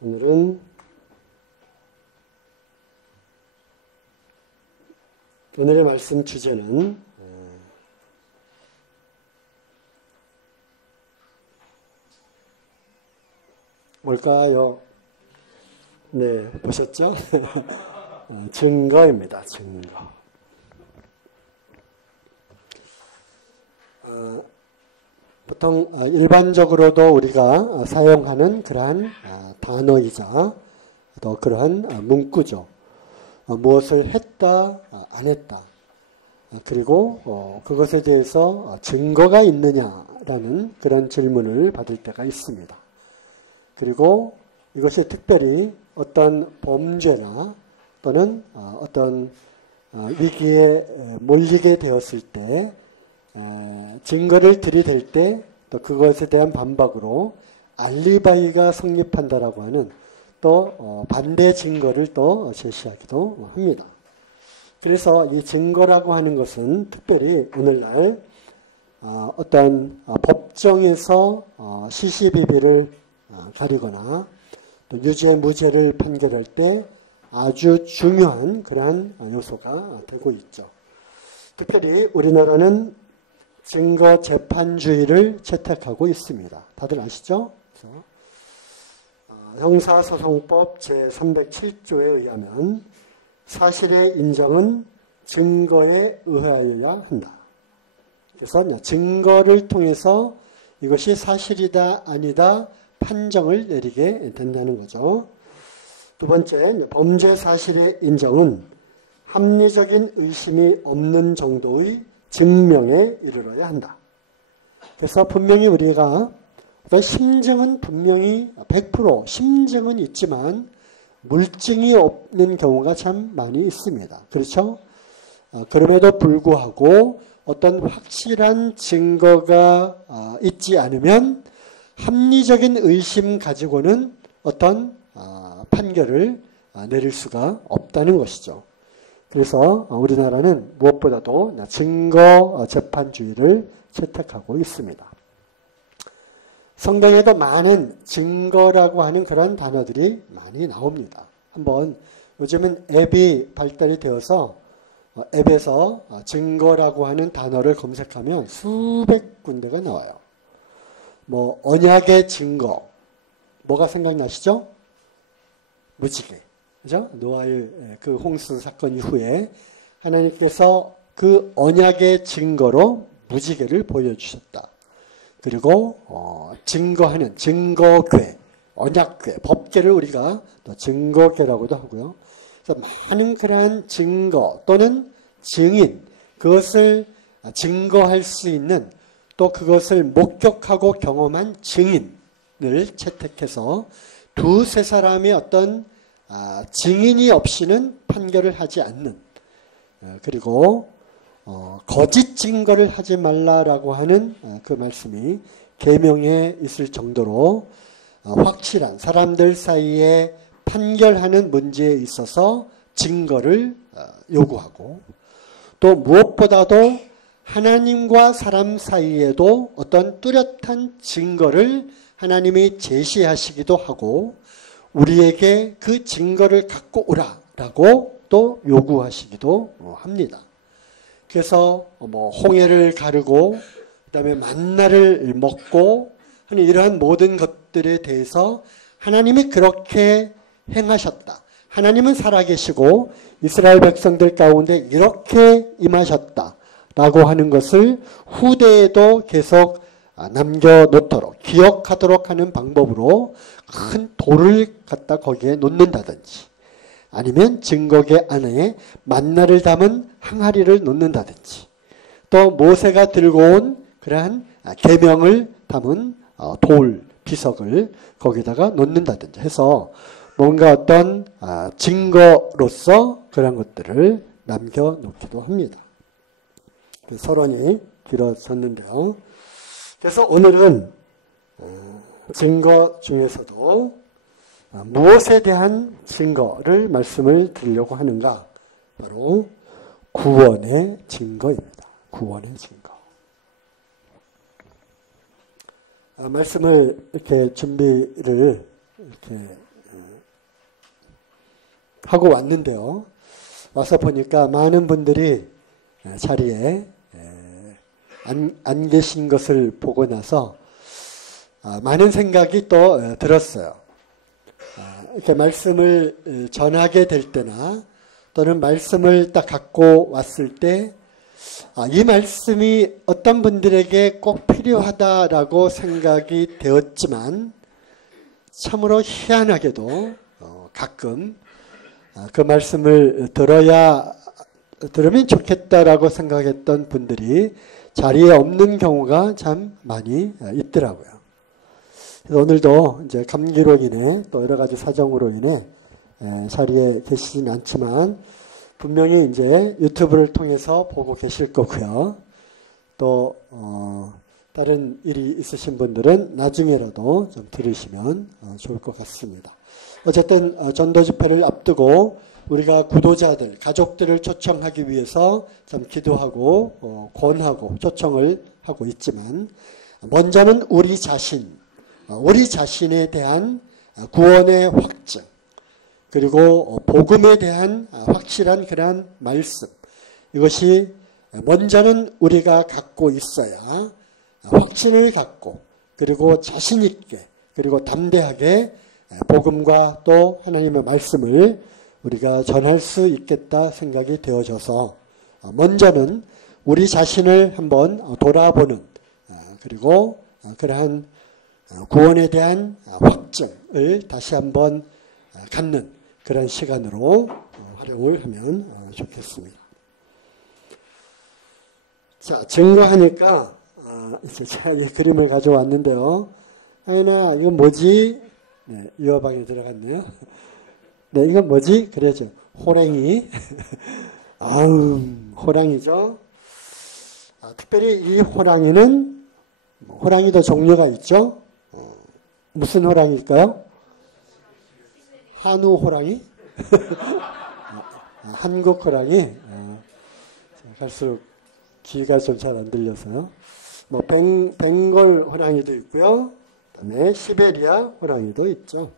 오늘은 오늘의 말씀 주제는 뭘까요? 네, 보셨죠? 증거입니다. 증거. 보통 일반적으로도 우리가 사용하는 그러한 단어이자 또 그러한 문구죠. 무엇을 했다, 안 했다. 그리고 그것에 대해서 증거가 있느냐라는 그런 질문을 받을 때가 있습니다. 그리고 이것이 특별히 어떤 범죄나 또는 어떤 위기에 몰리게 되었을 때 증거를 들이댈 때 또 그것에 대한 반박으로 알리바이가 성립한다라고 하는 또 반대 증거를 또 제시하기도 합니다. 그래서 이 증거라고 하는 것은 특별히 오늘날 어떤 법정에서 시시비비를 가리거나 또 유죄 무죄를 판결할 때 아주 중요한 그러한 요소가 되고 있죠. 특별히 우리나라는 증거 재판주의를 채택하고 있습니다. 다들 아시죠? 그래서 형사소송법 제307조에 의하면 사실의 인정은 증거에 의하여야 한다. 그래서 증거를 통해서 이것이 사실이다 아니다 판정을 내리게 된다는 거죠. 두 번째, 범죄 사실의 인정은 합리적인 의심이 없는 정도의 증명에 이르러야 한다. 그래서 분명히 우리가 심증은 분명히 100% 심증은 있지만 물증이 없는 경우가 참 많이 있습니다. 그렇죠? 그럼에도 불구하고 어떤 확실한 증거가 있지 않으면 합리적인 의심 가지고는 어떤 판결을 내릴 수가 없다는 것이죠. 그래서 우리나라는 무엇보다도 증거 재판주의를 채택하고 있습니다. 성경에도 많은 증거라고 하는 그런 단어들이 많이 나옵니다. 한번 요즘은 앱이 발달이 되어서 앱에서 증거라고 하는 단어를 검색하면 수백 군데가 나와요. 뭐 언약의 증거, 뭐가 생각나시죠? 무지개. 그죠? 노아의 그 홍수 사건 이후에 하나님께서 그 언약의 증거로 무지개를 보여주셨다. 그리고 증거하는 증거궤, 언약궤, 법궤를 우리가 또 증거궤라고도 하고요. 그래서 많은 그러한 증거 또는 증인, 그것을 증거할 수 있는 또 그것을 목격하고 경험한 증인을 채택해서 두세 사람의 어떤 증인이 없이는 판결을 하지 않는, 그리고 거짓 증거를 하지 말라라고 하는 그 말씀이 계명에 있을 정도로 확실한 사람들 사이에 판결하는 문제에 있어서 증거를 요구하고 또 무엇보다도 하나님과 사람 사이에도 어떤 뚜렷한 증거를 하나님이 제시하시기도 하고 우리에게 그 증거를 갖고 오라라고 또 요구하시기도 합니다. 그래서 홍해를 가르고 그다음에 만나를 먹고 하는 이러한 모든 것들에 대해서 하나님이 그렇게 행하셨다. 하나님은 살아계시고 이스라엘 백성들 가운데 이렇게 임하셨다라고 하는 것을 후대에도 계속 남겨놓도록 기억하도록 하는 방법으로 큰 돌을 갖다 거기에 놓는다든지 아니면 증거궤 안에 만나를 담은 항아리를 놓는다든지 또 모세가 들고 온 그러한 계명을 담은 돌 비석을 거기다가 놓는다든지 해서 뭔가 어떤 증거로서 그런 것들을 남겨놓기도 합니다. 서론이 길어졌는데요. 그래서 오늘은 증거 중에서도 무엇에 대한 증거를 말씀을 드리려고 하는가? 바로 구원의 증거입니다. 구원의 증거. 말씀을 이렇게 준비를 이렇게 하고 왔는데요. 와서 보니까 많은 분들이 자리에 안 계신 것을 보고 나서 많은 생각이 또 들었어요. 이렇게 말씀을 전하게 될 때나 또는 말씀을 딱 갖고 왔을 때 이 말씀이 어떤 분들에게 꼭 필요하다라고 생각이 되었지만 참으로 희한하게도 가끔 그 말씀을 들으면 좋겠다라고 생각했던 분들이 자리에 없는 경우가 참 많이 있더라고요. 그래서 오늘도 이제 감기로 인해 또 여러 가지 사정으로 인해 자리에 계시진 않지만 분명히 이제 유튜브를 통해서 보고 계실 거고요. 또 다른 일이 있으신 분들은 나중에라도 좀 들으시면 좋을 것 같습니다. 어쨌든 전도 집회를 앞두고 우리가 구도자들, 가족들을 초청하기 위해서 좀 기도하고 권하고 초청을 하고 있지만 먼저는 우리 자신에 대한 구원의 확증 그리고 복음에 대한 확실한 그러한 말씀 이것이 먼저는 우리가 갖고 있어야 확신을 갖고 그리고 자신 있게 그리고 담대하게 복음과 또 하나님의 말씀을 우리가 전할 수 있겠다 생각이 되어져서 먼저는 우리 자신을 한번 돌아보는 그리고 그러한 구원에 대한 확증을 다시 한번 갖는 그런 시간으로 활용을 하면 좋겠습니다. 자, 증거하니까 이제 제가 이 그림을 가져왔는데요. 하연아, 이건 뭐지? 네, 유화방에 들어갔네요. 네, 이건 뭐지? 그래죠. 호랑이. 호랑이죠. 특별히 이 호랑이는 호랑이도 종류가 있죠. 무슨 호랑이일까요? 한우 호랑이? 한국 호랑이? 갈수록 귀가 좀 잘 안 들려서요. 뭐 벵골 호랑이도 있고요. 그다음에 시베리아 호랑이도 있죠.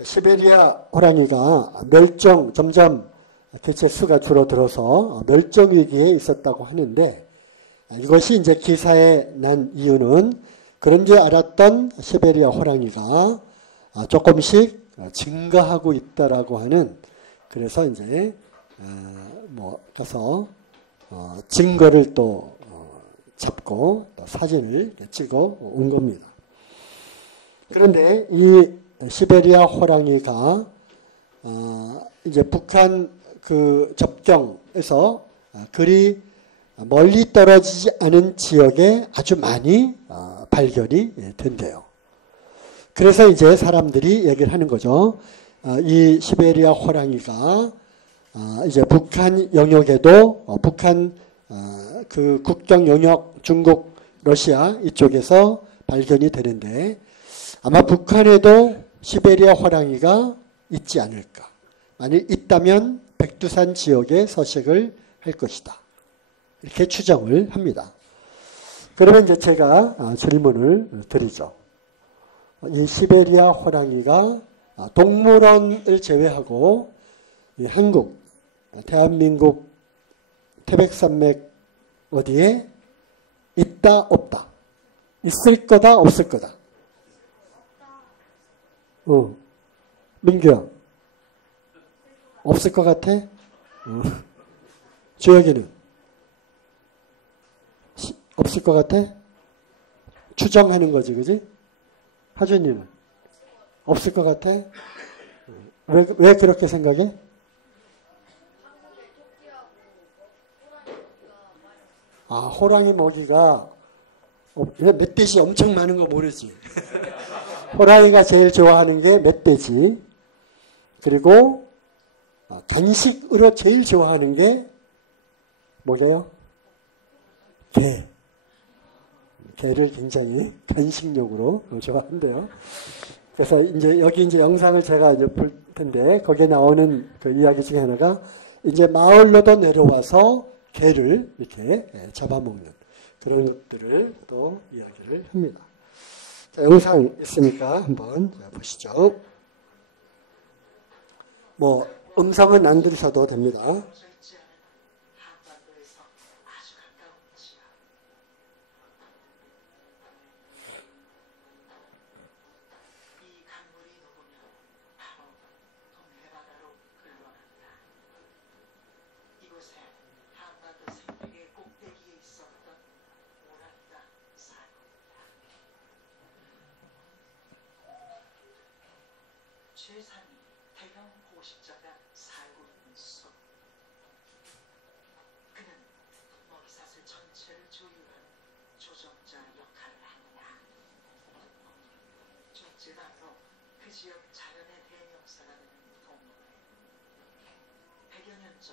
시베리아 호랑이가 점점 개체 수가 줄어들어서 멸종 위기에 있었다고 하는데 이것이 이제 기사에 난 이유는 그런 줄 알았던 시베리아 호랑이가 조금씩 증가하고 있다라고 하는 그래서 이제 가서 증거를 또 잡고 또 사진을 찍어 온 겁니다. 그런데 이 시베리아 호랑이가 이제 북한 그 접경에서 그리 멀리 떨어지지 않은 지역에 아주 많이 발견이 된대요. 그래서 이제 사람들이 얘기를 하는 거죠. 이 시베리아 호랑이가 이제 북한 영역에도 북한 그 국경 영역 중국, 러시아 이쪽에서 발견이 되는데 아마 북한에도 시베리아 호랑이가 있지 않을까. 만일 있다면 백두산 지역에 서식을 할 것이다. 이렇게 추정을 합니다. 그러면 이제 제가 질문을 드리죠. 이 시베리아 호랑이가 동물원을 제외하고 이 한국, 대한민국 태백산맥 어디에 있다 없다. 있을 거다 없을 거다. 민규야. 없을 것 같아? 주혁이는? 없을 것 같아? 추정하는 거지, 그지? 하준이는? 없을 것 같아? 왜 그렇게 생각해? 호랑이 먹이가 멧돼지 엄청 많은 거 모르지. 호랑이가 제일 좋아하는 게 멧돼지. 그리고 간식으로 제일 좋아하는 게 뭐게요? 개. 개를 굉장히 간식용으로 좋아한대요. 그래서 이제 여기 이제 영상을 제가 이제 볼 텐데 거기에 나오는 그 이야기 중에 하나가 이제 마을로도 내려와서 개를 이렇게 잡아먹는 그런 것들을 또 이야기를 합니다. 자, 영상 있으니까 한번 보시죠. 뭐 음성은 안 들으셔도 됩니다. 최상위 대형 포식자가 살고 있는 숲. 그는 먹이사슬 전체를 조율한 조정자 역할을 합니다. 존재감으로 그 지역 자연의 대명사가 되는 동물에 100여 년 전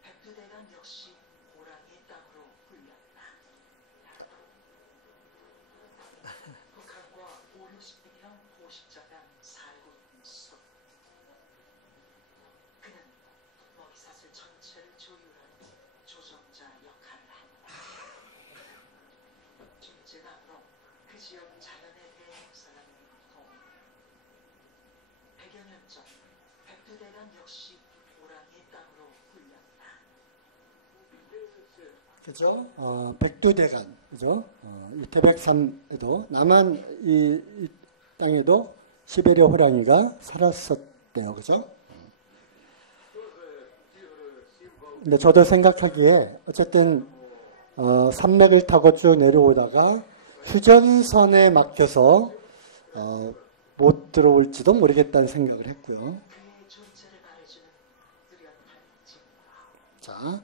백두대간 역시 호랑이의 땅으로 불렸다. 북한과 5, 60대형 포식자가 살고 있는 숲. 그는 먹이사슬 전체를 조율한 조정자 역할을 합니다. 존재감으로 그 지역 자연의 대명사가 되는 동물. 100여 년 전 백두대간 역시 호랑이의 땅으로 불렸다. 그죠? 백두대간, 그죠? 이 태백산에도, 남한 이 땅에도 시베리아 호랑이가 살았었대요. 그죠? 근데 저도 생각하기에, 어쨌든, 산맥을 타고 쭉 내려오다가 휴전선에 막혀서, 못 들어올지도 모르겠다는 생각을 했고요. 그의 존재를 말해주는 뚜렷한 증거. 자,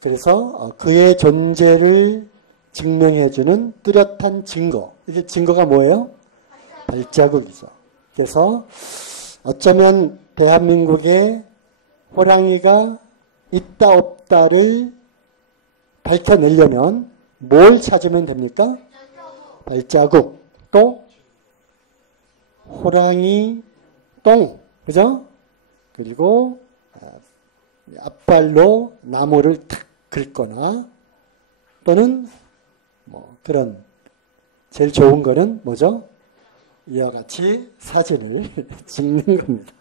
그래서 그의 존재를 증명해주는 뚜렷한 증거. 이게 증거가 뭐예요? 발자국이죠. 그래서 어쩌면 대한민국에 호랑이가 있다 없다를 밝혀내려면 뭘 찾으면 됩니까? 발자국. 또 호랑이 똥. 그죠? 그리고 앞발로 나무를 탁 긁거나 또는 뭐 그런 제일 좋은 거는 뭐죠? 이와 같이 사진을 찍는 겁니다.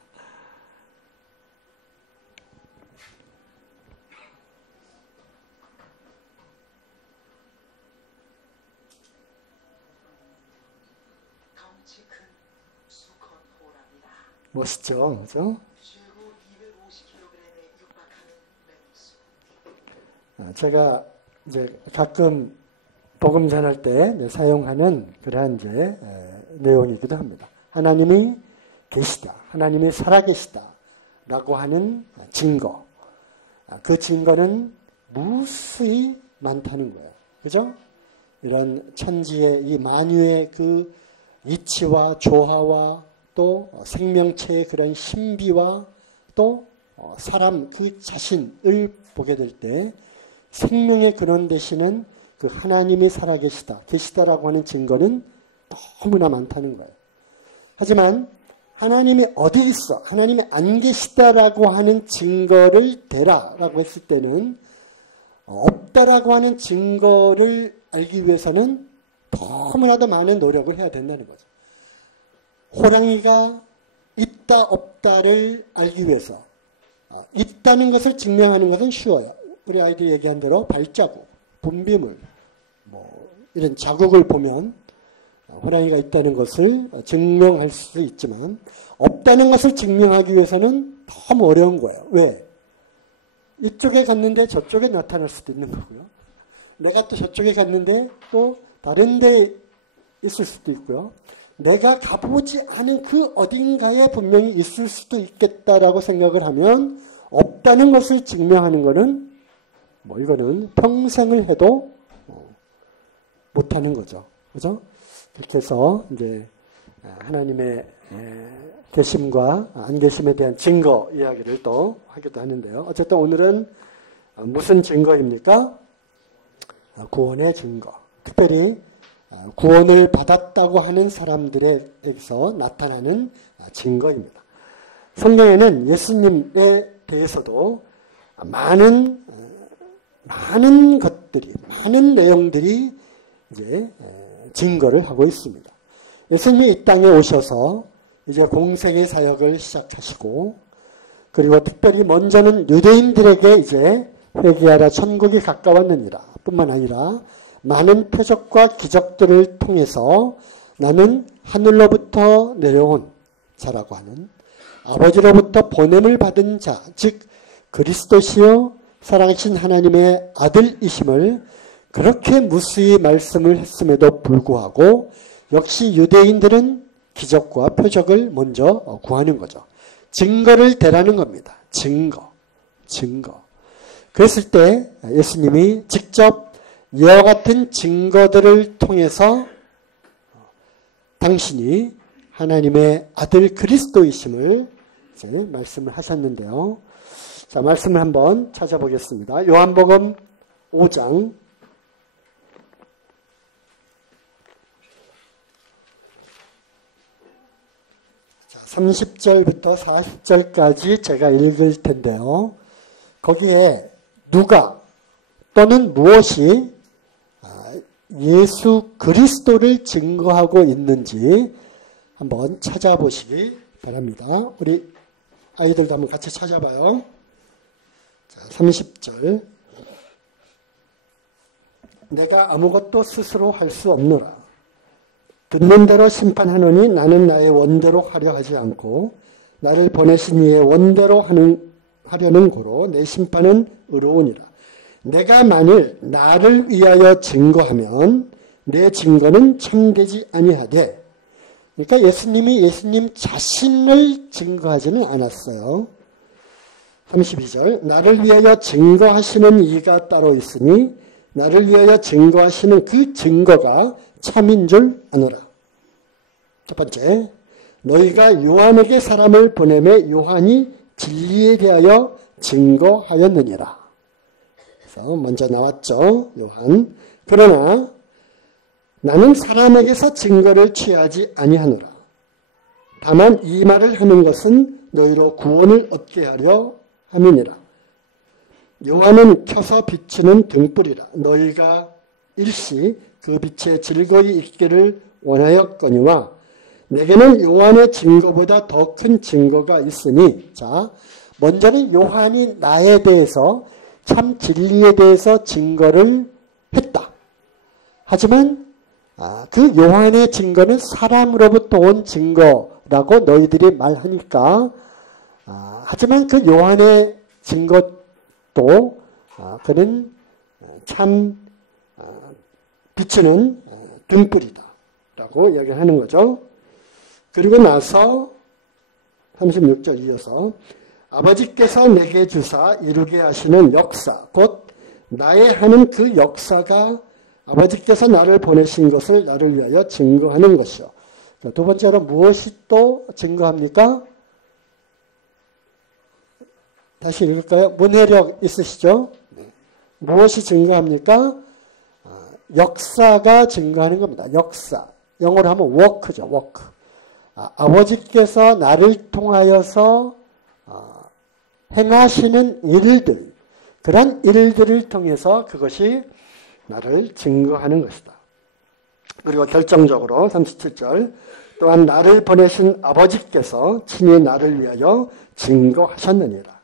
덩치 큰 수컷 호랑이다. 멋있죠? 그죠? 최고 250kg에 육박하는 맹수. 제가 이제 가끔 복음 전할 때 사용하는 그러한 이제 내용이기도 합니다. 하나님이 계시다. 하나님이 살아계시다. 라고 하는 증거. 그 증거는 무수히 많다는 거예요. 그죠? 이런 천지의 이 만유의 그 이치와 조화와 또 생명체의 그런 신비와 또 사람 그 자신을 보게 될 때 생명의 근원 되시는 그 하나님이 살아계시다, 계시다라고 하는 증거는 너무나 많다는 거예요. 하지만 하나님이 어디 있어? 하나님이 안 계시다라고 하는 증거를 대라라고 했을 때는 없다라고 하는 증거를 알기 위해서는 너무나도 많은 노력을 해야 된다는 거죠. 호랑이가 있다 없다를 알기 위해서 있다는 것을 증명하는 것은 쉬워요. 우리 아이들이 얘기한 대로 발자국, 분비물, 뭐 이런 자국을 보면 호랑이가 있다는 것을 증명할 수 있지만 없다는 것을 증명하기 위해서는 너무 어려운 거예요. 왜? 이쪽에 갔는데 저쪽에 나타날 수도 있는 거고요. 내가 또 저쪽에 갔는데 또 다른 데 있을 수도 있고요. 내가 가보지 않은 그 어딘가에 분명히 있을 수도 있겠다라고 생각을 하면 없다는 것을 증명하는 것은 뭐 이거는 평생을 해도 못하는 거죠. 그죠? 그렇게 해서 이제 하나님의 계심과 안 계심에 대한 증거 이야기를 또 하기도 하는데요. 어쨌든 오늘은 무슨 증거입니까? 구원의 증거. 특별히 구원을 받았다고 하는 사람들에게서 나타나는 증거입니다. 성경에는 예수님에 대해서도 많은 것들이, 많은 내용들이 이제 증거를 하고 있습니다. 예수님이 이 땅에 오셔서 이제 공생의 사역을 시작하시고 그리고 특별히 먼저는 유대인들에게 이제 회개하라 천국이 가까웠느니라 뿐만 아니라 많은 표적과 기적들을 통해서 나는 하늘로부터 내려온 자라고 하는 아버지로부터 보냄을 받은 자, 즉 그리스도시요 사랑하신 하나님의 아들이심을 그렇게 무수히 말씀을 했음에도 불구하고 역시 유대인들은 기적과 표적을 먼저 구하는 거죠. 증거를 대라는 겁니다. 증거. 그랬을 때 예수님이 직접 이와 같은 증거들을 통해서 당신이 하나님의 아들 그리스도이심을 이제 말씀을 하셨는데요. 자, 말씀을 한번 찾아보겠습니다. 요한복음 5장 30절부터 40절까지 제가 읽을 텐데요. 거기에 누가 또는 무엇이 예수 그리스도를 증거하고 있는지 한번 찾아보시기 바랍니다. 우리 아이들도 한번 같이 찾아봐요. 자, 30절. 내가 아무것도 스스로 할 수 없노라. 듣는 대로 심판하노니 나는 나의 원대로 하려 하지 않고 나를 보내신 이의 원대로 하려는 고로 내 심판은 의로우니라. 내가 만일 나를 위하여 증거하면 내 증거는 참되지 아니하되. 그러니까 예수님이 예수님 자신을 증거하지는 않았어요. 32절. 나를 위하여 증거하시는 이가 따로 있으니 나를 위하여 증거하시는 그 증거가 참인 줄 아노라. 첫 번째, 너희가 요한에게 사람을 보내매 요한이 진리에 대하여 증거하였느니라. 그래서 먼저 나왔죠, 요한. 그러나 나는 사람에게서 증거를 취하지 아니하노라. 다만 이 말을 하는 것은 너희로 구원을 얻게 하려 함이니라. 요한은 켜서 비추는 등불이라. 너희가 일시 그 빛에 즐거이 있기를 원하였거니와 내게는 요한의 증거보다 더 큰 증거가 있으니. 자, 먼저는 요한이 나에 대해서 참 진리에 대해서 증거를 했다. 하지만 그 요한의 증거는 사람으로부터 온 증거라고 너희들이 말하니까 하지만 그 요한의 증거도 그는 참 비추는 등불이다 라고 이야기하는 거죠. 그리고 나서 36절 이어서 아버지께서 내게 주사 이루게 하시는 역사 곧 나의 하는 그 역사가 아버지께서 나를 보내신 것을 나를 위하여 증거하는 것이요. 두 번째로 무엇이 또 증거합니까? 다시 읽을까요? 문해력 있으시죠? 무엇이 증거합니까? 역사가 증거하는 겁니다. 역사. 영어로 하면 work죠. work. 아버지께서 나를 통하여서 행하시는 일들, 그런 일들을 통해서 그것이 나를 증거하는 것이다. 그리고 결정적으로 37절 또한 나를 보내신 아버지께서 친히 나를 위하여 증거하셨느니라.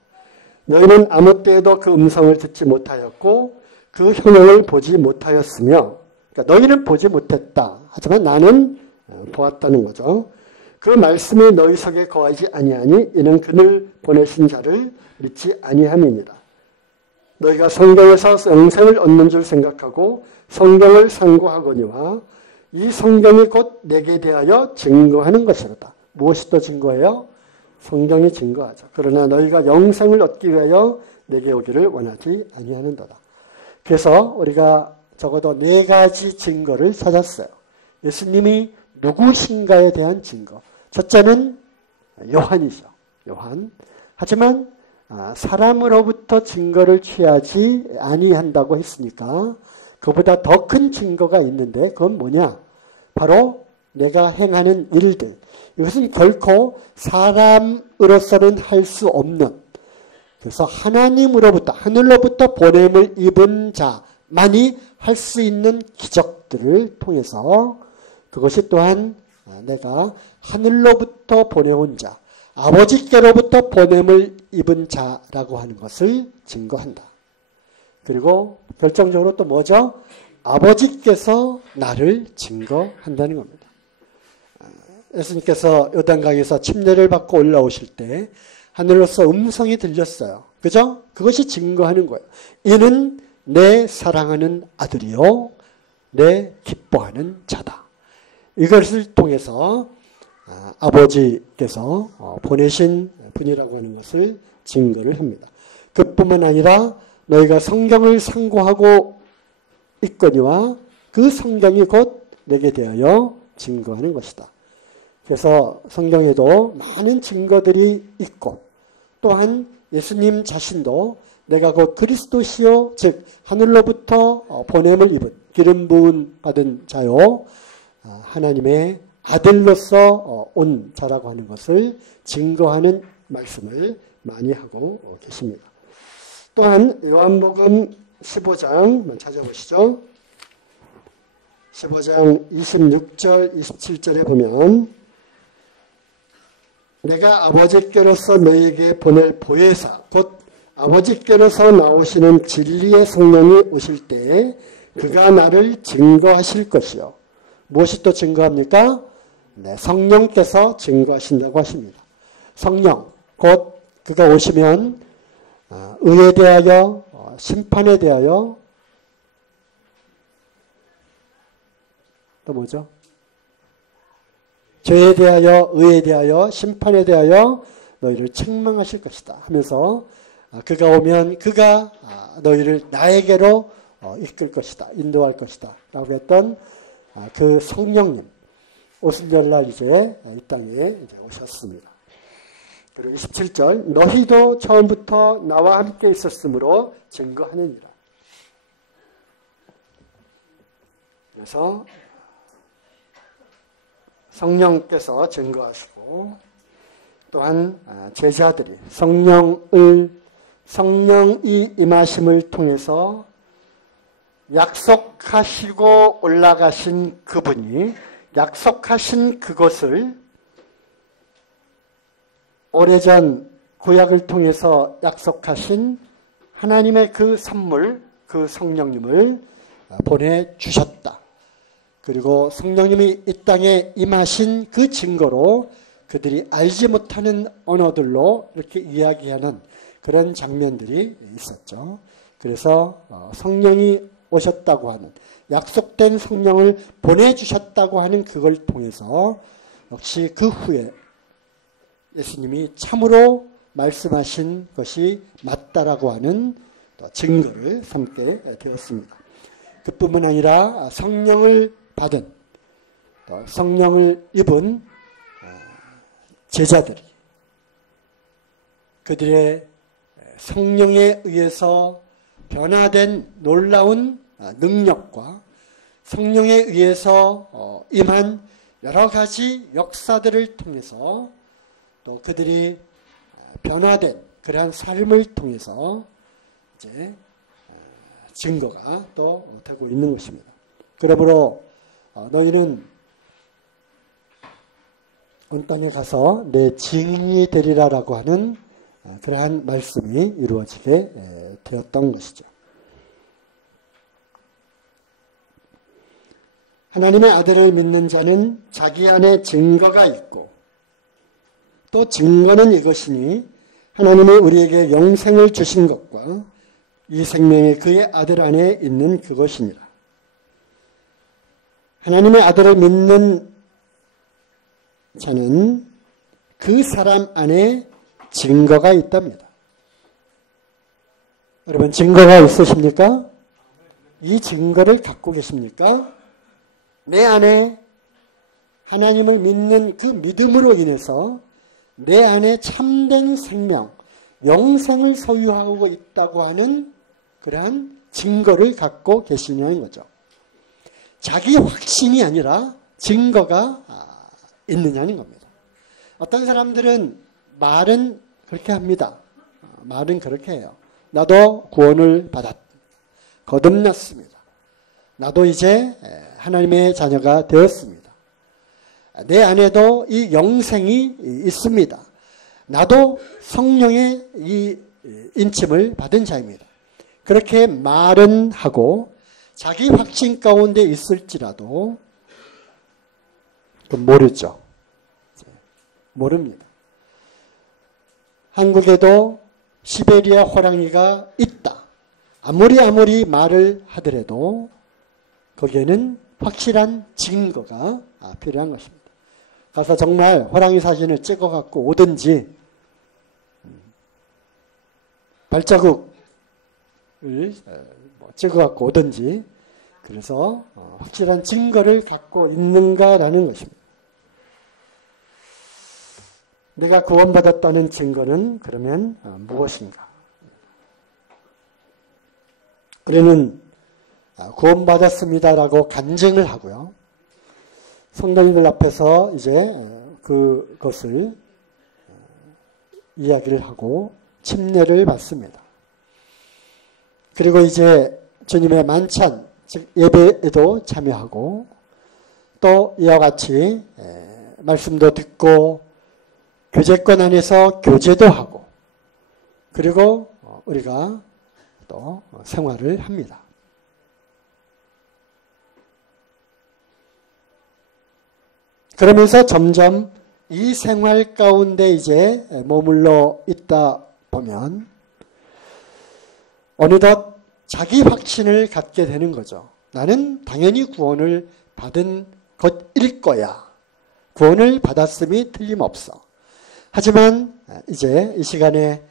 너희는 아무 때에도 그 음성을 듣지 못하였고 그 형형을 보지 못하였으며, 그러니까 너희는 보지 못했다. 하지만 나는 보았다는 거죠. 그 말씀이 너희 속에 거하지 아니하니 이는 그를 보내신 자를 믿지 아니함이니라. 너희가 성경에서 영생을 얻는 줄 생각하고 성경을 상고하거니와 이 성경이 곧 내게 대하여 증거하는 것이로다. 무엇이 또 증거해요? 성경이 증거하죠. 그러나 너희가 영생을 얻기 위하여 내게 오기를 원하지 아니하는도다. 그래서 우리가 적어도 4가지 증거를 찾았어요. 예수님이 누구신가에 대한 증거. 첫째는 요한이죠. 요한. 하지만 사람으로부터 증거를 취하지 아니한다고 했으니까 그보다 더 큰 증거가 있는데 그건 뭐냐? 바로 내가 행하는 일들. 이것은 결코 사람으로서는 할 수 없는, 그래서 하나님으로부터, 하늘로부터 보냄을 입은 자만이 할 수 있는 기적들을 통해서 그것이 또한 내가 하늘로부터 보내온 자, 아버지께로부터 보냄을 입은 자라고 하는 것을 증거한다. 그리고 결정적으로 또 뭐죠? 아버지께서 나를 증거한다는 겁니다. 예수님께서 요단강에서 침례를 받고 올라오실 때 하늘로서 음성이 들렸어요. 그죠? 그것이 증거하는 거예요. 이는 내 사랑하는 아들이요 내 기뻐하는 자다. 이것을 통해서 아버지께서 보내신 분이라고 하는 것을 증거를 합니다. 그뿐만 아니라 너희가 성경을 상고하고 있거니와 그 성경이 곧 내게 대하여 증거하는 것이다. 그래서 성경에도 많은 증거들이 있고 또한 예수님 자신도 내가 곧 그리스도시요 즉 하늘로부터 보냄을 입은 기름 부은 받은 자요 하나님의 아들로서 온 자라고 하는 것을 증거하는 말씀을 많이 하고 계십니다. 또한 요한복음 15장 한번 찾아보시죠. 15장 26절 27절에 보면 내가 아버지께로서 너희에게 보낼 보혜사 곧 아버지께로서 나오시는 진리의 성령이 오실 때 그가 나를 증거하실 것이요. 무엇이 또 증거합니까? 네, 성령께서 증거하신다고 하십니다. 성령 곧 그가 오시면 의에 대하여 심판에 대하여 또 뭐죠? 죄에 대하여 의에 대하여 심판에 대하여 너희를 책망하실 것이다 하면서 그가 오면 그가 너희를 나에게로 이끌 것이다. 인도할 것이다. 라고 했던 그 성령님 오순절날 이제 이 땅에 이제 오셨습니다. 그리고 27절 너희도 처음부터 나와 함께 있었으므로 증거하느니라. 그래서 성령께서 증거하시고 또한 제자들이 성령이 임하심을 통해서 약속하시고 올라가신 그분이 약속하신 그것을 오래전 구약을 통해서 약속하신 하나님의 그 선물, 그 성령님을 보내주셨다. 그리고 성령님이 이 땅에 임하신 그 증거로 그들이 알지 못하는 언어들로 이렇게 이야기하는 그런 장면들이 있었죠. 그래서 성령이 오셨다고 하는 약속된 성령을 보내주셨다고 하는 그걸 통해서 역시 그 후에 예수님이 참으로 말씀하신 것이 맞다라고 하는 증거를 삼게 되었습니다. 그뿐만 아니라 성령을 받은 성령을 입은 제자들이 그들의 성령에 의해서 변화된 놀라운 능력과 성령에 의해서 임한 여러 가지 역사들을 통해서 또 그들이 변화된 그러한 삶을 통해서 이제 증거가 또 되고 있는 것입니다. 그러므로 너희는 온 땅에 가서 내 증인이 되리라라고 하는 그러한 말씀이 이루어지게 되었던 것이죠. 하나님의 아들을 믿는 자는 자기 안에 증거가 있고 또 증거는 이것이니 하나님이 우리에게 영생을 주신 것과 이 생명이 그의 아들 안에 있는 그것이니라. 하나님의 아들을 믿는 자는 그 사람 안에 증거가 있답니다. 여러분 증거가 있으십니까? 이 증거를 갖고 계십니까? 내 안에 하나님을 믿는 그 믿음으로 인해서 내 안에 참된 생명, 영생을 소유하고 있다고 하는 그러한 증거를 갖고 계시냐는 거죠. 자기 확신이 아니라 증거가 있느냐는 겁니다. 어떤 사람들은 말은 그렇게 합니다. 말은 그렇게 해요. 나도 구원을 받았다. 거듭났습니다. 나도 이제 하나님의 자녀가 되었습니다. 내 안에도 이 영생이 있습니다. 나도 성령의 이 인침을 받은 자입니다. 그렇게 말은 하고 자기 확신 가운데 있을지라도 모르죠. 모릅니다. 한국에도 시베리아 호랑이가 있다. 아무리 말을 하더라도 거기에는 확실한 증거가 필요한 것입니다. 가서 정말 호랑이 사진을 찍어갖고 오든지 발자국을 찍어갖고 오든지 그래서 확실한 증거를 갖고 있는가라는 것입니다. 내가 구원받았다는 증거는 그러면 무엇인가? 우리는 구원받았습니다라고 간증을 하고요. 성도님들 앞에서 이제 그것을 이야기를 하고 침례를 받습니다. 그리고 이제 주님의 만찬, 즉 예배에도 참여하고 또 이와 같이 말씀도 듣고 교제권 안에서 교제도 하고 그리고 우리가 또 생활을 합니다. 그러면서 점점 이 생활 가운데 이제 머물러 있다 보면 어느덧 자기 확신을 갖게 되는 거죠. 나는 당연히 구원을 받은 것일 거야. 구원을 받았음이 틀림없어. 하지만 이제 이 시간에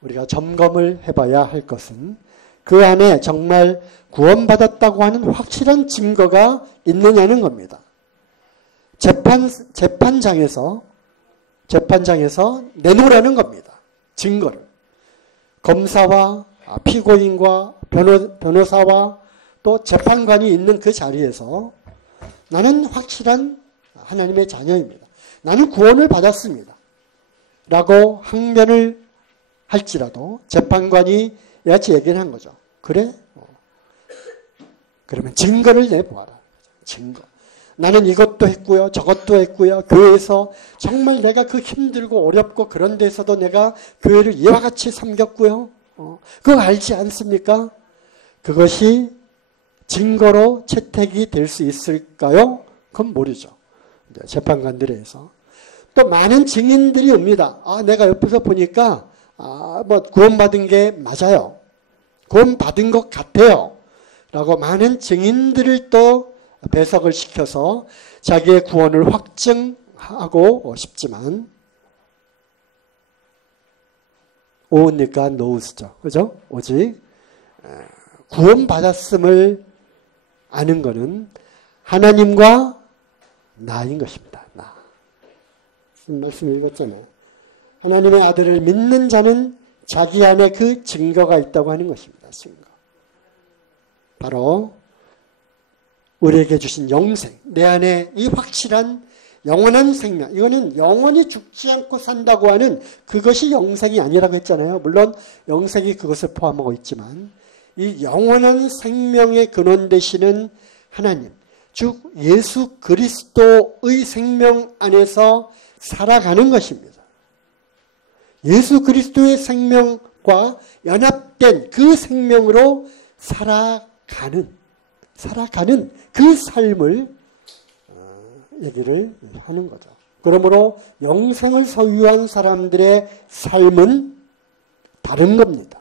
우리가 점검을 해봐야 할 것은 그 안에 정말 구원받았다고 하는 확실한 증거가 있느냐는 겁니다. 재판장에서 내놓으라는 겁니다. 증거를. 검사와 피고인과 변호사와 또 재판관이 있는 그 자리에서 나는 확실한 하나님의 자녀입니다. 나는 구원을 받았습니다. 라고 항변을 할지라도 재판관이 이같이 얘기를 한 거죠. 그래? 그러면 증거를 내보아라. 증거. 나는 이것도 했고요. 저것도 했고요. 교회에서 정말 내가 그 힘들고 어렵고 그런 데서도 내가 교회를 이와 같이 섬겼고요. 그거 알지 않습니까? 그것이 증거로 채택이 될 수 있을까요? 그건 모르죠. 재판관들에서. 또 많은 증인들이 옵니다. 내가 옆에서 보니까 구원받은 게 맞아요. 구원받은 것 같아요. 라고 많은 증인들을 또 배석을 시켜서 자기의 구원을 확증하고 싶지만 오니까 노우스죠. 그죠? 오직 구원받았음을 아는 것은 하나님과 나인 것입니다. 나. 말씀 읽었잖아요. 하나님의 아들을 믿는 자는 자기 안에 그 증거가 있다고 하는 것입니다. 증거. 바로 우리에게 주신 영생, 내 안에 이 확실한 영원한 생명, 이거는 영원히 죽지 않고 산다고 하는 그것이 영생이 아니라고 했잖아요. 물론 영생이 그것을 포함하고 있지만 이 영원한 생명의 근원 되시는 하나님, 즉 예수 그리스도의 생명 안에서 살아가는 것입니다. 예수 그리스도의 생명과 연합된 그 생명으로 살아가는 그 삶을 얘기를 하는 거죠. 그러므로 영생을 소유한 사람들의 삶은 다른 겁니다.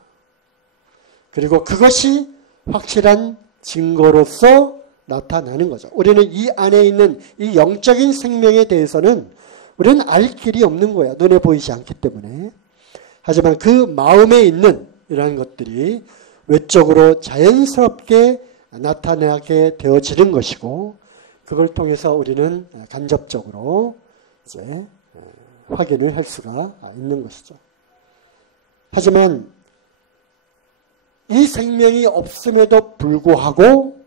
그리고 그것이 확실한 증거로서 나타나는 거죠. 우리는 이 안에 있는 이 영적인 생명에 대해서는 우리는 알 길이 없는 거야. 눈에 보이지 않기 때문에. 하지만 그 마음에 있는 이러한 것들이 외적으로 자연스럽게 나타나게 되어지는 것이고 그걸 통해서 우리는 간접적으로 이제 확인을 할 수가 있는 것이죠. 하지만 이 생명이 없음에도 불구하고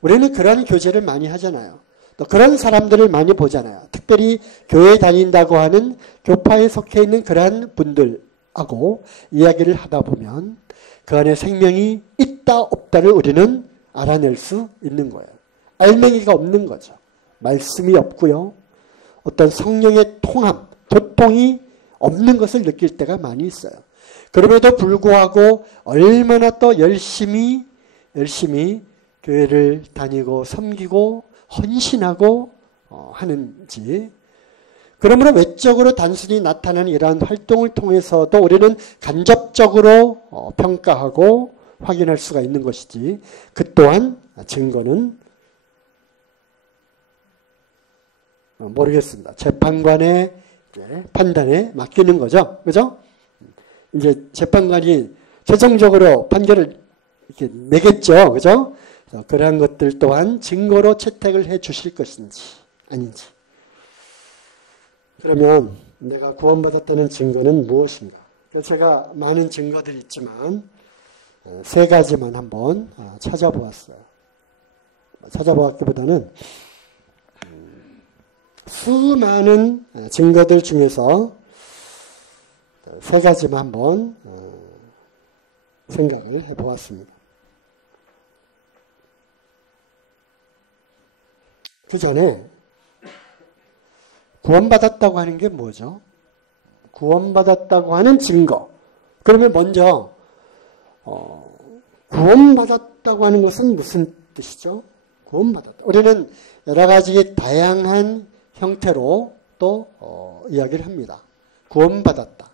우리는 그런 교제를 많이 하잖아요. 또 그런 사람들을 많이 보잖아요. 특별히 교회 다닌다고 하는 교파에 속해 있는 그러한 분들하고 이야기를 하다 보면 그 안에 생명이 있다 없다를 우리는 알아낼 수 있는 거예요. 알맹이가 없는 거죠. 말씀이 없고요. 어떤 성령의 통함, 교통이 없는 것을 느낄 때가 많이 있어요. 그럼에도 불구하고 얼마나 또 열심히 교회를 다니고 섬기고 헌신하고 하는지. 그러므로 외적으로 단순히 나타나는 이러한 활동을 통해서도 우리는 간접적으로 평가하고 확인할 수가 있는 것이지, 그 또한 증거는 모르겠습니다. 재판관의 판단에 맡기는 거죠. 그죠? 이제 재판관이 최종적으로 판결을 이렇게 내겠죠. 그죠? 그러한 것들 또한 증거로 채택을 해 주실 것인지 아닌지. 그러면 내가 구원받았다는 증거는 무엇인가? 제가 많은 증거들이 있지만 세 가지만 한번 찾아보았어요. 찾아보았기보다는 수많은 증거들 중에서 세 가지만 한번 생각을 해보았습니다. 그 전에 구원받았다고 하는 게 뭐죠? 구원받았다고 하는 증거. 그러면 먼저 구원받았다고 하는 것은 무슨 뜻이죠? 구원받았다. 우리는 여러 가지 다양한 형태로 또 이야기를 합니다. 구원받았다.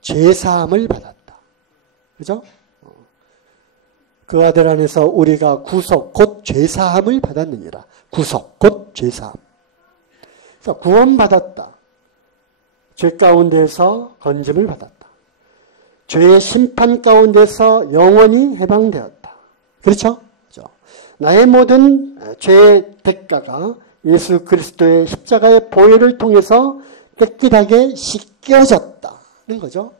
죄사함을 받았다. 그죠? 그 아들 안에서 우리가 구속 곧 죄사함을 받았느니라. 구속 곧 죄사함. 그래서 구원받았다. 죄 가운데서 건짐을 받았다. 죄의 심판 가운데서 영원히 해방되었다. 그렇죠? 나의 모든 죄의 대가가 예수 그리스도의 십자가의 보혈을 통해서 깨끗하게 씻겨졌다는 거죠.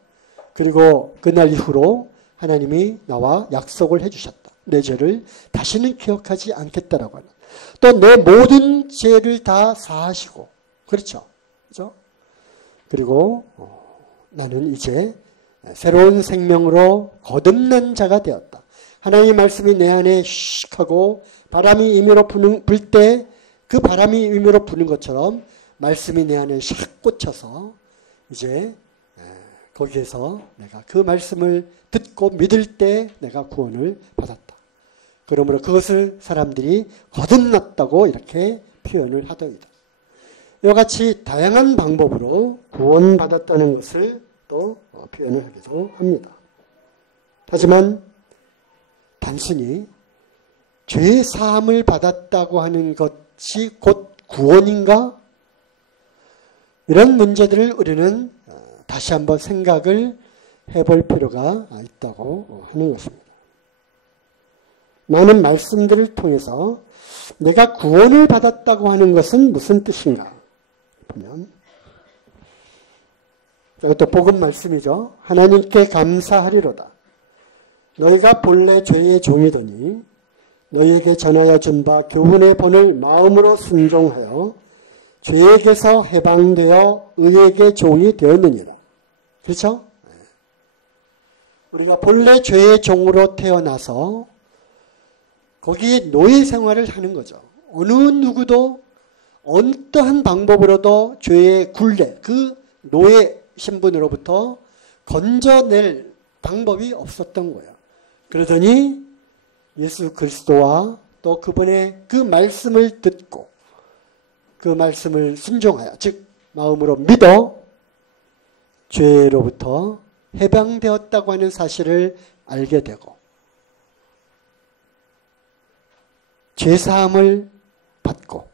그리고 그날 이후로 하나님이 나와 약속을 해주셨다. 내 죄를 다시는 기억하지 않겠다라고 하는. 또 내 모든 죄를 다 사하시고. 그렇죠. 그렇죠? 그리고 나는 이제 새로운 생명으로 거듭난 자가 되었다. 하나님의 말씀이 내 안에 슉 하고 바람이 임의로 불 때 그 바람이 임의로 부는 것처럼 말씀이 내 안에 샥 꽂혀서 이제 거기에서 내가 그 말씀을 듣고 믿을 때 내가 구원을 받았다. 그러므로 그것을 사람들이 거듭났다고 이렇게 표현을 하더이다. 이와 같이 다양한 방법으로 구원받았다는 것을 또 표현을 하기도 합니다. 하지만 단순히 죄 사함을 받았다고 하는 것이 곧 구원인가? 이런 문제들을 우리는 다시 한번 생각을 해볼 필요가 있다고 하는 것입니다. 많은 말씀들을 통해서 내가 구원을 받았다고 하는 것은 무슨 뜻인가? 보면 이것도 복음 말씀이죠. 하나님께 감사하리로다. 너희가 본래 죄의 종이더니 너희에게 전하여 준 바 교훈의 본을 마음으로 순종하여 죄에게서 해방되어 의에게 종이 되었느니라. 그렇죠? 우리가 본래 죄의 종으로 태어나서 거기에 노예 생활을 하는 거죠. 어느 누구도 어떠한 방법으로도 죄의 굴레, 그 노예 신분으로부터 건져낼 방법이 없었던 거예요. 그러더니 예수 그리스도와 또 그분의 그 말씀을 듣고 그 말씀을 순종하여, 즉 마음으로 믿어 죄로부터 해방되었다고 하는 사실을 알게 되고 죄사함을 받고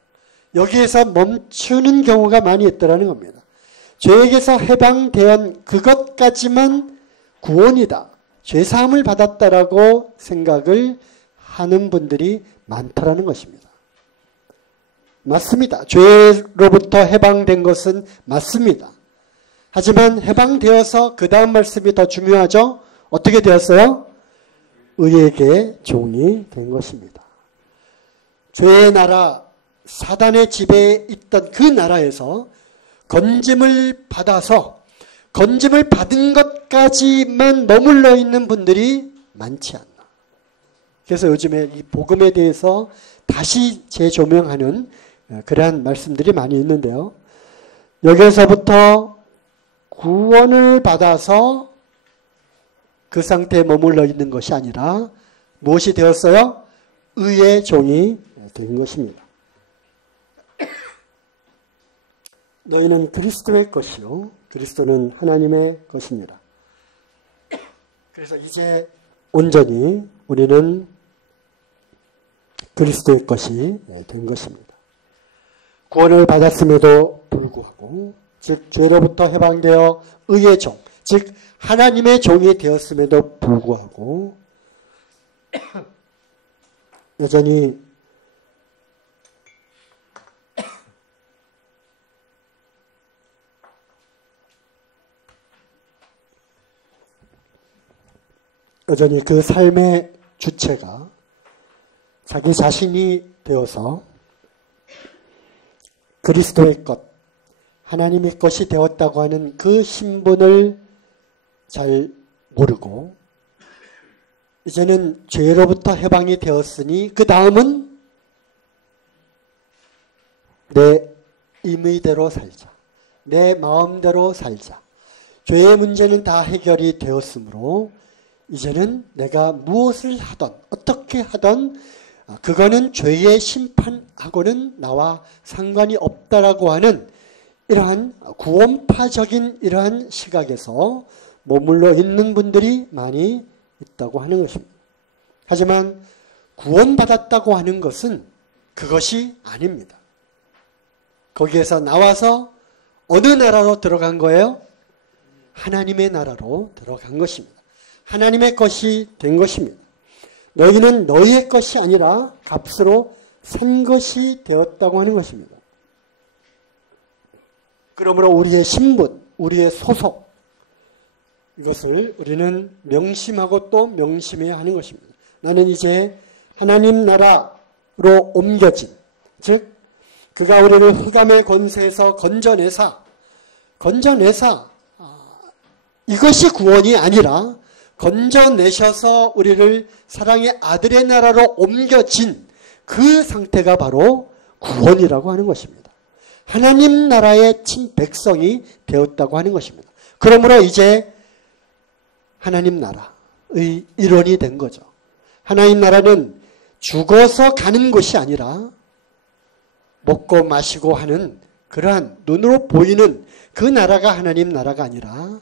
여기에서 멈추는 경우가 많이 있더라는 겁니다. 죄에게서 해방된 그것까지만 구원이다. 죄사함을 받았다라고 생각을 하는 분들이 많다라는 것입니다. 맞습니다. 죄로부터 해방된 것은 맞습니다. 하지만 해방되어서 그 다음 말씀이 더 중요하죠. 어떻게 되었어요? 의에게 종이 된 것입니다. 죄의 나라, 사단의 지배에 있던 그 나라에서 건짐을 받아서 건짐을 받은 것까지만 머물러 있는 분들이 많지 않나. 그래서 요즘에 이 복음에 대해서 다시 재조명하는 그러한 말씀들이 많이 있는데요. 여기서부터 구원을 받아서 그 상태에 머물러 있는 것이 아니라 무엇이 되었어요? 의의 종이 된 것입니다. 너희는 그리스도의 것이요 그리스도는 하나님의 것입니다. 그래서 이제 온전히 우리는 그리스도의 것이 된 것입니다. 구원을 받았음에도 불구하고 즉 죄로부터 해방되어 의의 종, 즉 하나님의 종이 되었음에도 불구하고 여전히 그 삶의 주체가 자기 자신이 되어서 그리스도의 것, 하나님의 것이 되었다고 하는 그 신분을 잘 모르고 이제는 죄로부터 해방이 되었으니 그 다음은 내 임의대로 살자. 내 마음대로 살자. 죄의 문제는 다 해결이 되었으므로 이제는 내가 무엇을 하던 어떻게 하던 그거는 죄의 심판하고는 나와 상관이 없다라고 하는 이러한 구원파적인 이러한 시각에서 머물러 있는 분들이 많이 있다고 하는 것입니다. 하지만 구원받았다고 하는 것은 그것이 아닙니다. 거기에서 나와서 어느 나라로 들어간 거예요? 하나님의 나라로 들어간 것입니다. 하나님의 것이 된 것입니다. 너희는 너희의 것이 아니라 값으로 산 것이 되었다고 하는 것입니다. 그러므로 우리의 신분, 우리의 소속, 이것을 우리는 명심하고 또 명심해야 하는 것입니다. 나는 이제 하나님 나라로 옮겨진, 즉 그가 우리를 흑암의 권세에서 건져내사 이것이 구원이 아니라 건져내셔서 우리를 사랑의 아들의 나라로 옮겨진 그 상태가 바로 구원이라고 하는 것입니다. 하나님 나라의 친백성이 되었다고 하는 것입니다. 그러므로 이제 하나님 나라의 일원이 된 거죠. 하나님 나라는 죽어서 가는 것이 아니라 먹고 마시고 하는 그러한 눈으로 보이는 그 나라가 하나님 나라가 아니라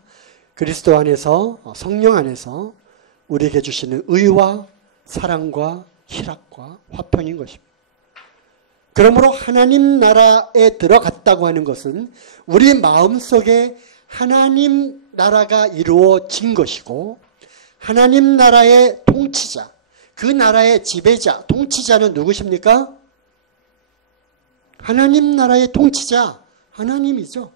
그리스도 안에서 성령 안에서 우리에게 주시는 의와 사랑과 희락과 화평인 것입니다. 그러므로 하나님 나라에 들어갔다고 하는 것은 우리 마음속에 하나님 나라가 이루어진 것이고 하나님 나라의 통치자, 그 나라의 지배자, 통치자는 누구십니까? 하나님 나라의 통치자, 하나님이죠.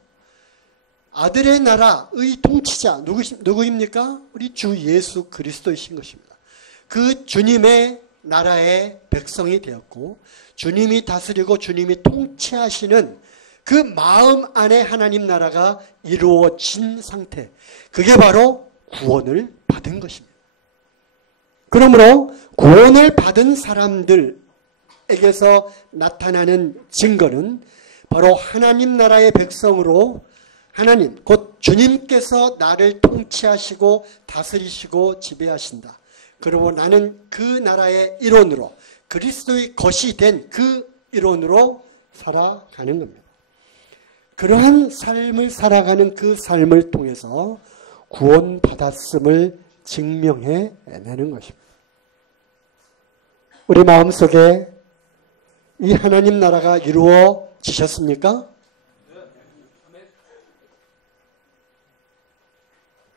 아들의 나라의 통치자 누구입니까? 우리 주 예수 그리스도이신 것입니다. 그 주님의 나라의 백성이 되었고 주님이 다스리고 주님이 통치하시는 그 마음 안에 하나님 나라가 이루어진 상태, 그게 바로 구원을 받은 것입니다. 그러므로 구원을 받은 사람들에게서 나타나는 증거는 바로 하나님 나라의 백성으로 하나님, 곧 주님께서 나를 통치하시고 다스리시고 지배하신다. 그리고 나는 그 나라의 일원으로 그리스도의 것이 된 그 일원으로 살아가는 겁니다. 그러한 삶을 살아가는 그 삶을 통해서 구원받았음을 증명해내는 것입니다. 우리 마음속에 이 하나님 나라가 이루어지셨습니까?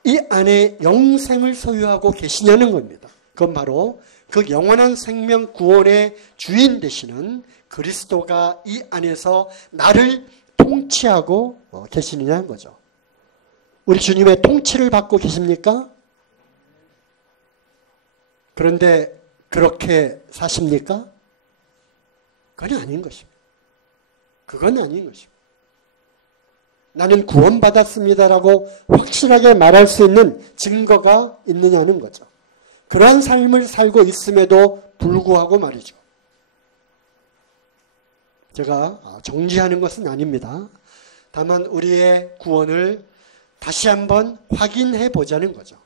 이 안에 영생을 소유하고 계시냐는 겁니다. 그건 바로 그 영원한 생명 구원의 주인 되시는 그리스도가 이 안에서 나를 통치하고 계시느냐는 거죠. 우리 주님의 통치를 받고 계십니까? 그런데 그렇게 사십니까? 그건 아닌 것입니다. 그건 아닌 것입니다. 나는 구원받았습니다라고 확실하게 말할 수 있는 증거가 있느냐는 거죠. 그러한 삶을 살고 있음에도 불구하고 말이죠. 제가 정지하는 것은 아닙니다. 다만 우리의 구원을 다시 한번 확인해 보자는 거죠.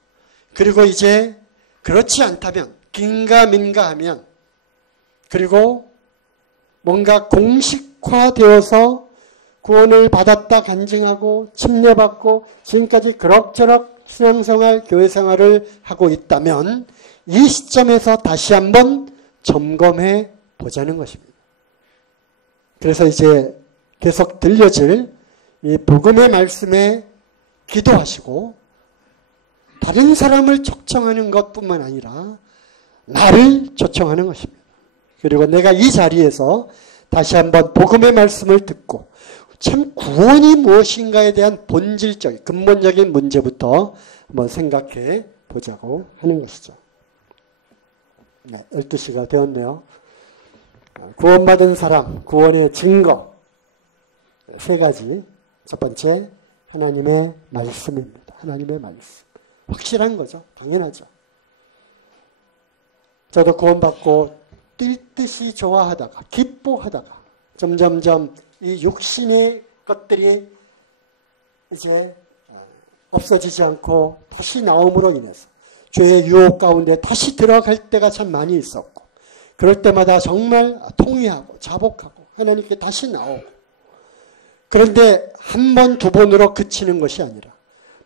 그리고 이제 그렇지 않다면 긴가민가 하면 그리고 뭔가 공식화되어서 구원을 받았다 간증하고 침례받고 지금까지 그럭저럭 신앙생활, 교회생활을 하고 있다면 이 시점에서 다시 한번 점검해 보자는 것입니다. 그래서 이제 계속 들려질 이 복음의 말씀에 기도하시고 다른 사람을 초청하는 것뿐만 아니라 나를 초청하는 것입니다. 그리고 내가 이 자리에서 다시 한번 복음의 말씀을 듣고 참 구원이 무엇인가에 대한 본질적인 근본적인 문제부터 한번 생각해 보자고 하는 것이죠. 네, 12시가 되었네요. 구원받은 사람, 구원의 증거 세 가지. 첫 번째, 하나님의 말씀입니다. 하나님의 말씀. 확실한 거죠. 당연하죠. 저도 구원받고 뛸 듯이 좋아하다가 기뻐하다가 점점점 이 육신의 것들이 이제 없어지지 않고 다시 나옴으로 인해서 죄의 유혹 가운데 다시 들어갈 때가 참 많이 있었고 그럴 때마다 정말 통회하고 자복하고 하나님께 다시 나오고 그런데 한 번, 두 번으로 그치는 것이 아니라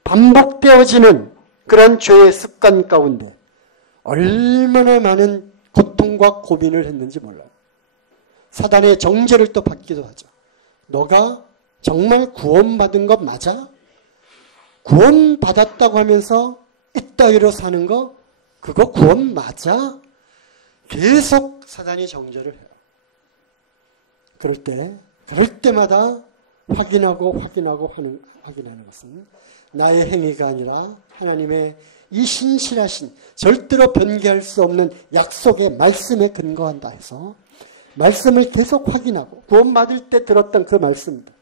반복되어지는 그런 죄의 습관 가운데 얼마나 많은 고통과 고민을 했는지 몰라요. 사단의 정죄를 또 받기도 하죠. 너가 정말 구원받은 것 맞아? 구원받았다고 하면서 이따위로 사는 거 그거 구원 맞아? 계속 사단이 정죄를 해요. 그럴 때마다 확인하는 것은 나의 행위가 아니라 하나님의 이 신실하신 절대로 변개할 수 없는 약속의 말씀에 근거한다 해서 말씀을 계속 확인하고 구원받을 때 들었던 그 말씀들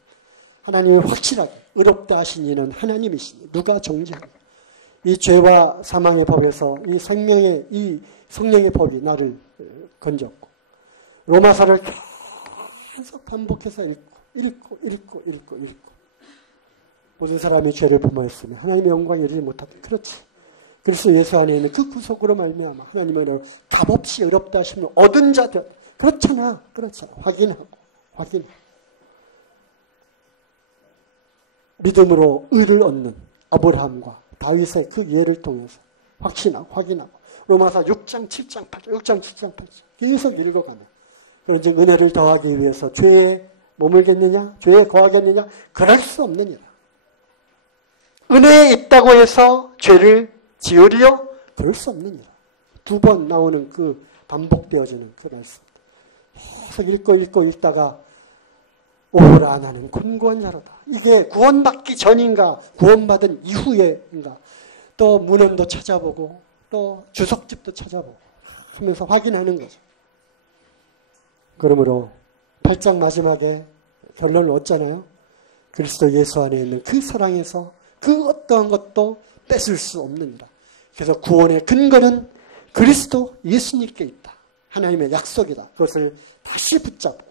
하나님이 확실하게 의롭다 하신 이는 하나님이시니 누가 정죄하냐 이 죄와 사망의 법에서 이 성령의 법이 나를 건졌고 로마서를 계속 반복해서 읽고 모든 사람이 죄를 범하였으니 하나님의 영광에 이르지 못하다. 그렇지. 그리스도 예수 안에 있는 그 구속으로 말미암아 하나님의 너를 값없이 의롭다 하시면 얻은 자들. 그렇잖아. 확인하고. 믿음으로 의를 얻는 아브라함과 다윗의 그 예를 통해서 확인하고 로마서 6장, 7장, 8장 계속 읽어가면 이제 은혜를 더하기 위해서 죄에 머물겠느냐? 죄에 거하겠느냐? 그럴 수 없느니라. 은혜에 있다고 해서 죄를 지으리요? 그럴 수 없느니라. 2번 나오는 그 반복되어지는 그 말씀. 계속 읽다가 오라 나는 곤고한 자로다. 이게 구원받기 전인가 구원받은 이후에인가 또 문헌도 찾아보고 또 주석집도 찾아보고 하면서 확인하는 거죠. 그러므로 8장 마지막에 결론을 얻잖아요. 그리스도 예수 안에 있는 그 사랑에서 그 어떠한 것도 뺏을 수 없느니라. 그래서 구원의 근거는 그리스도 예수님께 있다. 하나님의 약속이다. 그것을 다시 붙잡고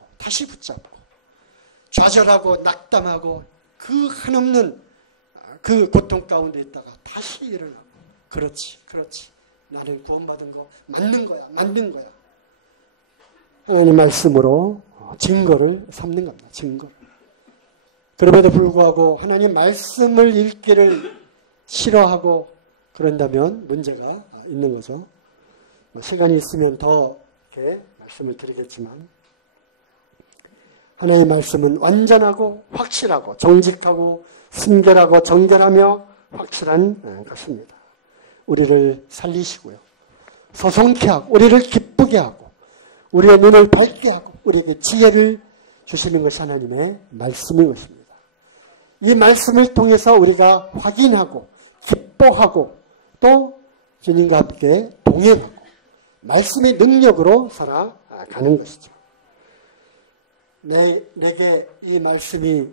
좌절하고 낙담하고 그 한없는 그 고통 가운데 있다가 다시 일어나고 그렇지. 나는 구원받은 거 맞는 거야. 만든 거야. 하나님 말씀으로 증거를 삼는 겁니다. 증거. 그럼에도 불구하고 하나님 말씀을 읽기를 싫어하고 그런다면 문제가 있는 거죠. 시간이 있으면 더 이렇게 말씀을 드리겠지만 하나님의 말씀은 완전하고 확실하고 정직하고 순결하고 정결하며 확실한 것입니다. 우리를 살리시고요. 소송케 하고 우리를 기쁘게 하고 우리의 눈을 밝게 하고 우리에게 지혜를 주시는 것이 하나님의 말씀인 것입니다. 이 말씀을 통해서 우리가 확인하고 기뻐하고 또 주님과 함께 동행하고 말씀의 능력으로 살아가는 것이죠. 내게 이 말씀이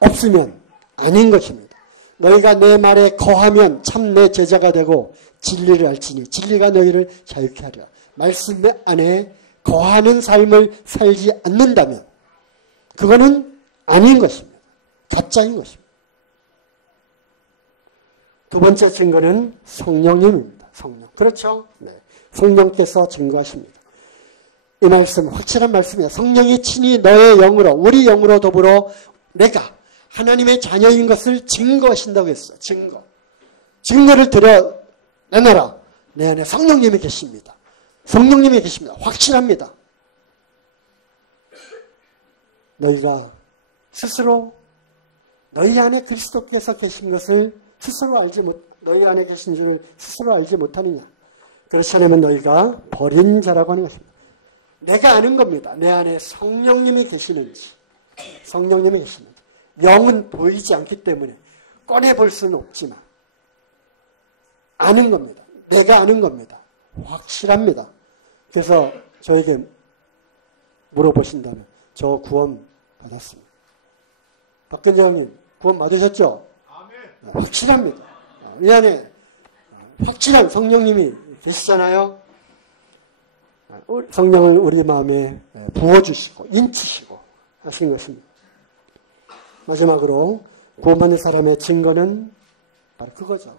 없으면 아닌 것입니다. 너희가 내 말에 거하면 참 내 제자가 되고 진리를 알지니 진리가 너희를 자유케 하리라. 말씀 안에 거하는 삶을 살지 않는다면 그거는 아닌 것입니다. 가짜인 것입니다. 두 번째 증거는 성령님입니다. 성령. 그렇죠? 네. 성령께서 증거하십니다. 이 말씀 확실한 말씀이에요. 성령이 친히 너의 영으로 우리 영으로 더불어 내가 하나님의 자녀인 것을 증거하신다고 했어요. 증거를 드러내놔라. 내 안에 성령님이 계십니다. 성령님이 계십니다. 확실합니다. 너희가 스스로 너희 안에 그리스도께서 계신 것을 스스로 너희 안에 계신 줄을 스스로 알지 못하느냐. 그렇지 않으면 너희가 버린 자라고 하는 것입니다. 내가 아는 겁니다. 내 안에 성령님이 계시는지. 성령님이 계시는지. 영은 보이지 않기 때문에 꺼내볼 수는 없지만 아는 겁니다. 내가 아는 겁니다. 확실합니다. 그래서 저에게 물어보신다면 저 구원 받았습니다. 박근혜 형님 구원 받으셨죠? 아멘. 확실합니다. 이 안에 확실한 성령님이 계시잖아요. 성령을 우리 마음에 부어주시고 인치시고 하신 것입니다. 마지막으로 구원받는 사람의 증거는 바로 그거죠.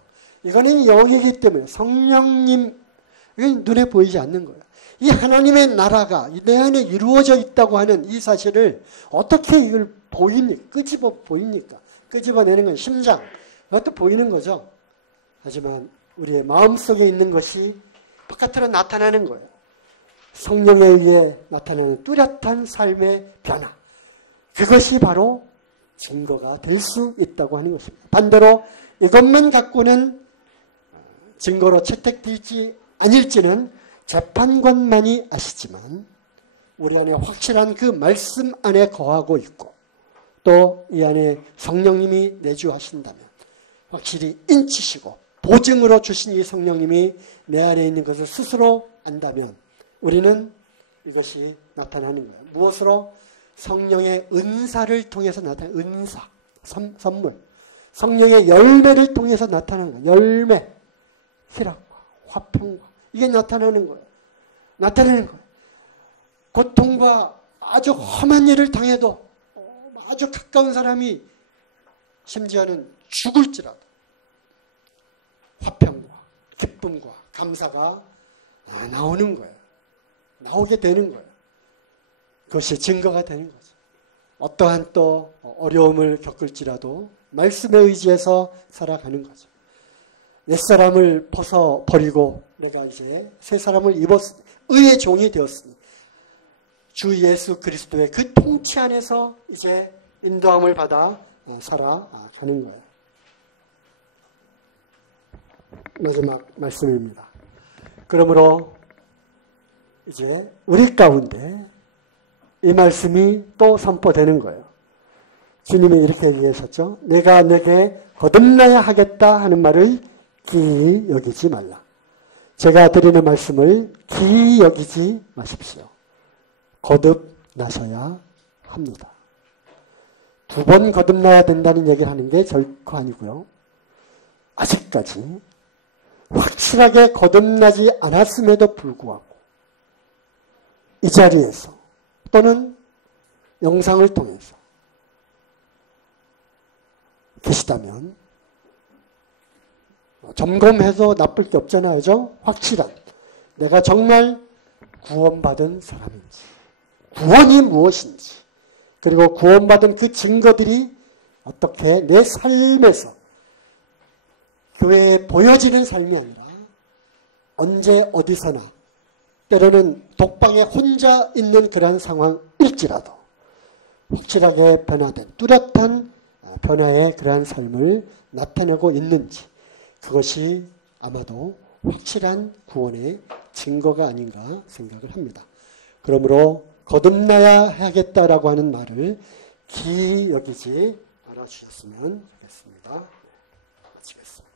이거는 영이기 때문에 성령님 이건 눈에 보이지 않는 거예요. 이 하나님의 나라가 내 안에 이루어져 있다고 하는 이 사실을 어떻게 이걸 보입니까? 보입니까? 끄집어내는 건 심장. 그것도 보이는 거죠. 하지만 우리의 마음속에 있는 것이 바깥으로 나타나는 거예요. 성령에 의해 나타나는 뚜렷한 삶의 변화. 그것이 바로 증거가 될 수 있다고 하는 것입니다. 반대로 이것만 갖고는 증거로 채택되지 아닐지는 재판관만이 아시지만 우리 안에 확실한 그 말씀 안에 거하고 있고 또 이 안에 성령님이 내주하신다면 확실히 인치시고 보증으로 주신 이 성령님이 내 안에 있는 것을 스스로 안다면 우리는 이것이 나타나는 거예요. 무엇으로? 성령의 은사를 통해서 나타나는 은사, 선물. 성령의 열매를 통해서 나타나는 거예요. 열매, 희락과 화평과 이게 나타나는 거예요. 나타나는 거예요. 고통과 아주 험한 일을 당해도 아주 가까운 사람이 심지어는 죽을지라도 화평과 기쁨과 감사가 나오는 거예요. 나오게 되는 거예요. 그것이 증거가 되는 거죠. 어떠한 또 어려움을 겪을지라도 말씀에 의지해서 살아가는 거죠. 옛사람을 벗어버리고 내가 이제 새 사람을 입었으니 의의 종이 되었으니 주 예수 그리스도의 그 통치 안에서 이제 인도함을 받아 살아가는 거예요. 마지막 말씀입니다. 그러므로 이제 우리 가운데 이 말씀이 또 선포되는 거예요. 주님이 이렇게 얘기하셨죠. 내가 내게 거듭나야 하겠다 하는 말을 기이 여기지 말라. 제가 드리는 말씀을 기이 여기지 마십시오. 거듭나셔야 합니다. 2번 거듭나야 된다는 얘기를 하는 게 결코 아니고요. 아직까지 확실하게 거듭나지 않았음에도 불구하고 이 자리에서 또는 영상을 통해서 계시다면 점검해서 나쁠 게 없잖아요. 그죠? 확실한 내가 정말 구원받은 사람인지 구원이 무엇인지 그리고 구원받은 그 증거들이 어떻게 내 삶에서 교회에 보여지는 삶이 아니라 언제 어디서나 때로는 독방에 혼자 있는 그런 상황일지라도 확실하게 변화된 뚜렷한 변화의 그러한 삶을 나타내고 있는지 그것이 아마도 확실한 구원의 증거가 아닌가 생각을 합니다. 그러므로 거듭나야 하겠다라고 하는 말을 기이 여기지 않아주셨으면 좋겠습니다. 마치겠습니다.